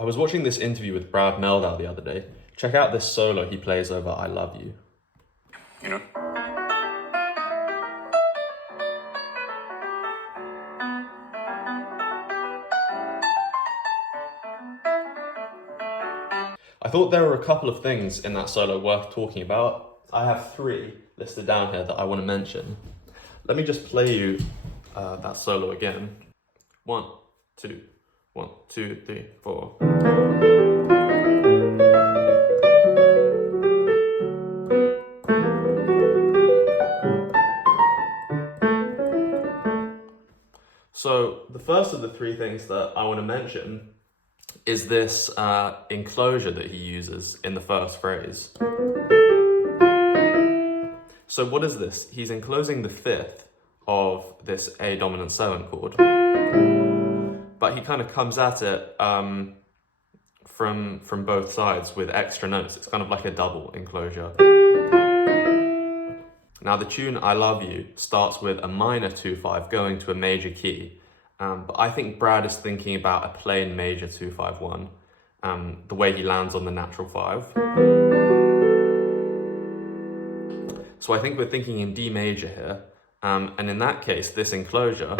I was watching this interview with Brad Mehldau the other day. Check out this solo he plays over I Love You. You know? I thought there were a couple of things in that solo worth talking about. I have 3 listed down here that I want to mention. Let me just play you that solo again. 1, 2, 1, 2, 3, 4. So the first of the 3 things that I want to mention is this enclosure that he uses in the first phrase. So what is this? He's enclosing the 5th of this A dominant 7 chord, but he kind of comes at it from both sides with extra notes. It's kind of like a double enclosure. Now the tune I Love You starts with a minor 2-5 going to a major key, but I think Brad is thinking about a plain major 2-5-1, the way he lands on the natural 5. So I think we're thinking in D major here, and in that case this enclosure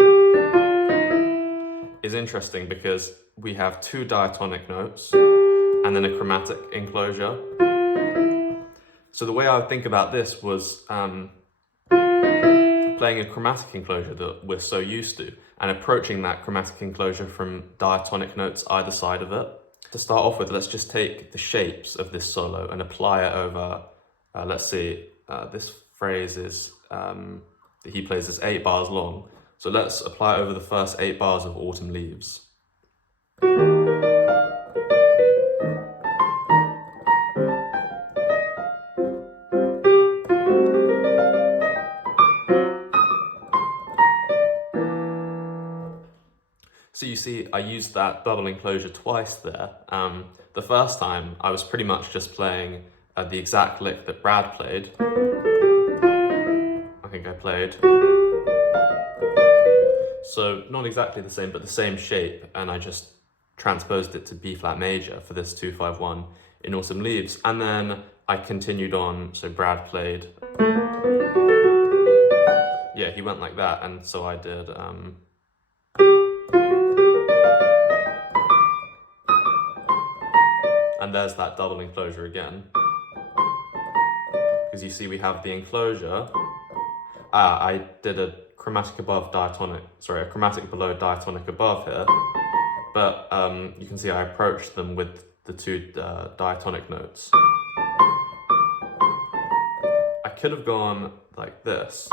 is interesting because we have 2 diatonic notes and then a chromatic enclosure. So the way I would think about this was playing a chromatic enclosure that we're so used to and approaching that chromatic enclosure from diatonic notes either side of it. To start off with, let's just take the shapes of this solo and apply it over, let's see, this phrase is, that he plays is 8 bars long. So let's apply it over the first 8 bars of Autumn Leaves. So you see, I used that double enclosure twice there. The first time, I was pretty much just playing the exact lick that Brad played. I think I played. So not exactly the same, but the same shape, and I just transposed it to B flat major for this 2-5-1 in Autumn Leaves. And then I continued on, so Brad played. Yeah, he went like that, and so I did. And there's that double enclosure again. Because you see we have the enclosure. I did a chromatic above diatonic, sorry, a chromatic below diatonic above here. But you can see I approached them with the 2 diatonic notes. I could have gone like this.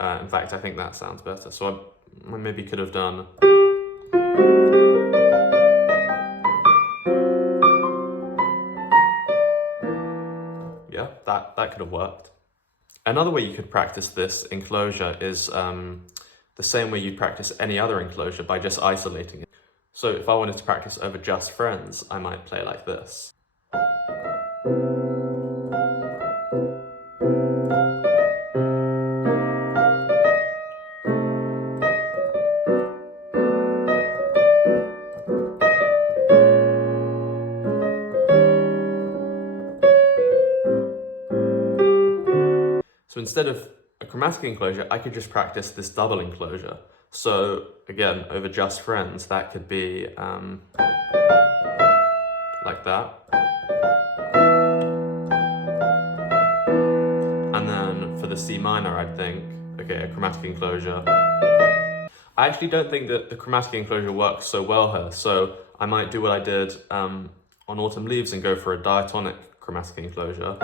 In fact, I think that sounds better. So I maybe could have done. Yeah, that could have worked. Another way you could practice this enclosure is the same way you practice any other enclosure, by just isolating it. So if I wanted to practice over Just Friends, I might play like this. So instead of a chromatic enclosure, I could just practice this double enclosure. So again, over Just Friends, that could be like that. And then for the C minor, I'd think, okay, a chromatic enclosure. I actually don't think that the chromatic enclosure works so well here, so I might do what I did on Autumn Leaves and go for a diatonic chromatic enclosure.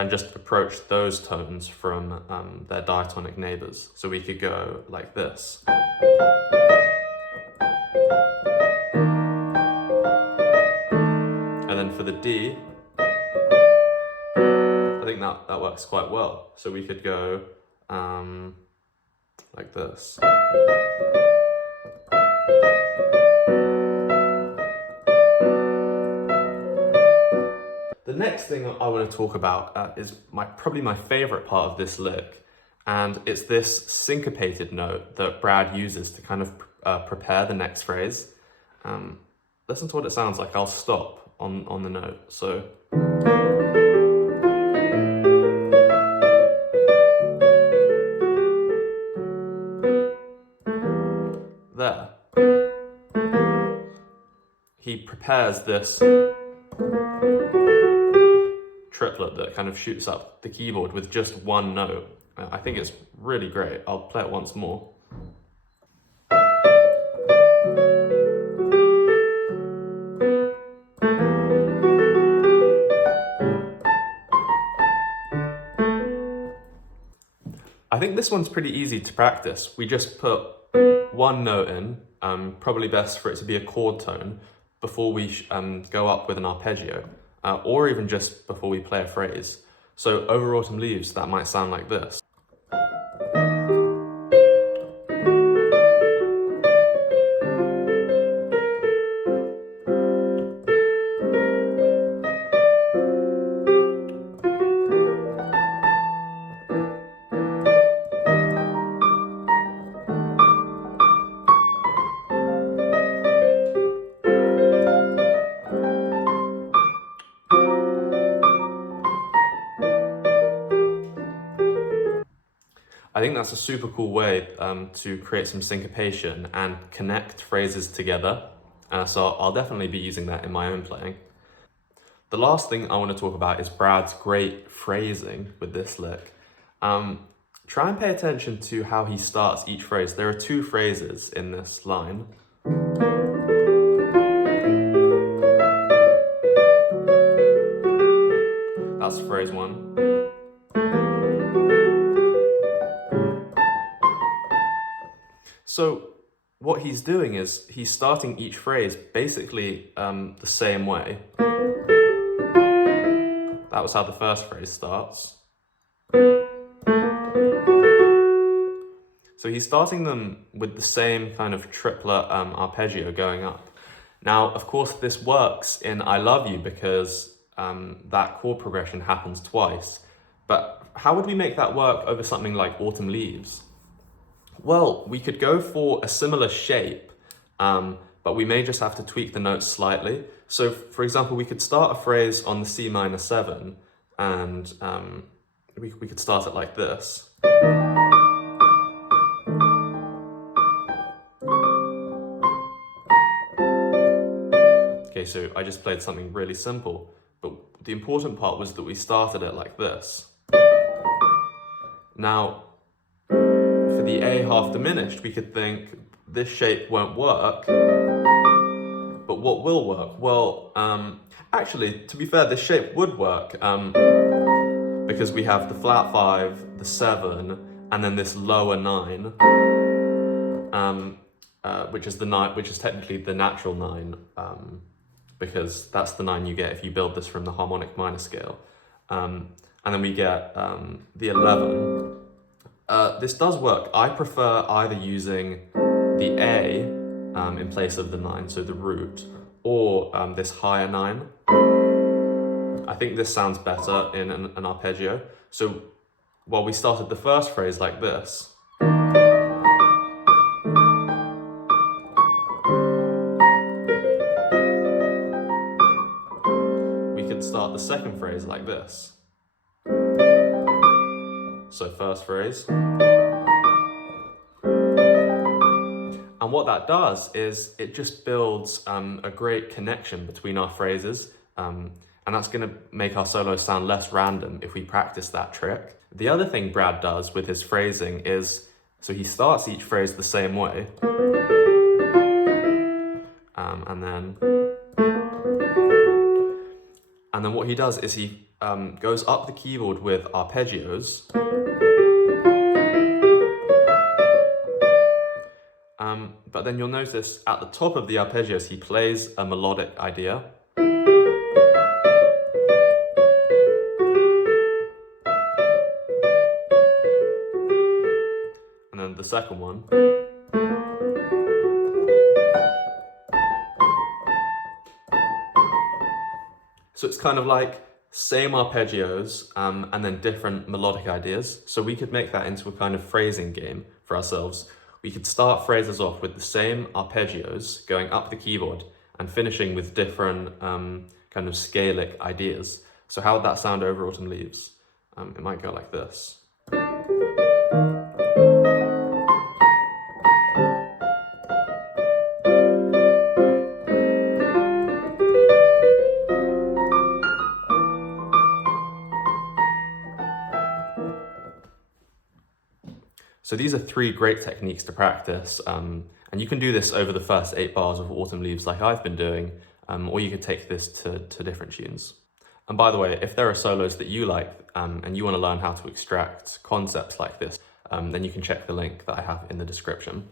And just approach those tones from their diatonic neighbors. So we could go like this. And then for the D, I think that works quite well. So we could go like this. The next thing I want to talk about is probably my favorite part of this lick, and it's this syncopated note that Brad uses to kind of prepare the next phrase. Listen to what it sounds like. I'll stop on the note. So. There. He prepares this triplet that kind of shoots up the keyboard with just one note. I think it's really great. I'll play it once more. I think this one's pretty easy to practice. We just put one note in, probably best for it to be a chord tone, before we go up with an arpeggio, or even just before we play a phrase. So over autumn leaves, that might sound like this. I think that's a super cool way to create some syncopation and connect phrases together. So I'll definitely be using that in my own playing. The last thing I want to talk about is Brad's great phrasing with this lick. Try and pay attention to how he starts each phrase. There are two phrases in this line. That's phrase one. So what he's doing is he's starting each phrase basically the same way. That was how the first phrase starts. So he's starting them with the same kind of triplet arpeggio going up. Now, of course, this works in I Love You because that chord progression happens twice. But how would we make that work over something like Autumn Leaves? Well, we could go for a similar shape, but we may just have to tweak the notes slightly. So, for example, we could start a phrase on the C minor 7, and we could start it like this. Okay, so I just played something really simple, but the important part was that we started it like this. Now, for the A half diminished, we could think this shape won't work, but what will work? Well, actually, to be fair, this shape would work because we have the flat 5, the 7, and then this lower 9, which is technically the natural 9, because that's the 9 you get if you build this from the harmonic minor scale. And then we get the 11. This does work. I prefer either using the A in place of the 9, so the root, or this higher 9. I think this sounds better in an arpeggio. So while we started the first phrase like this, we could start the second phrase like this. So first phrase. And what that does is it just builds a great connection between our phrases, and that's going to make our solos sound less random if we practice that trick. The other thing Brad does with his phrasing is, so he starts each phrase the same way, and then what he does is he goes up the keyboard with arpeggios, but then you'll notice at the top of the arpeggios he plays a melodic idea. And then the second one. So it's kind of like same arpeggios and then different melodic ideas. So we could make that into a kind of phrasing game for ourselves. we could start phrases off with the same arpeggios going up the keyboard and finishing with different kind of scalic ideas. So how would that sound over Autumn Leaves? It might go like this. So these are 3 great techniques to practice, and you can do this over the first 8 bars of Autumn Leaves like I've been doing, or you could take this to different tunes. And by the way, if there are solos that you like and you want to learn how to extract concepts like this, then you can check the link that I have in the description.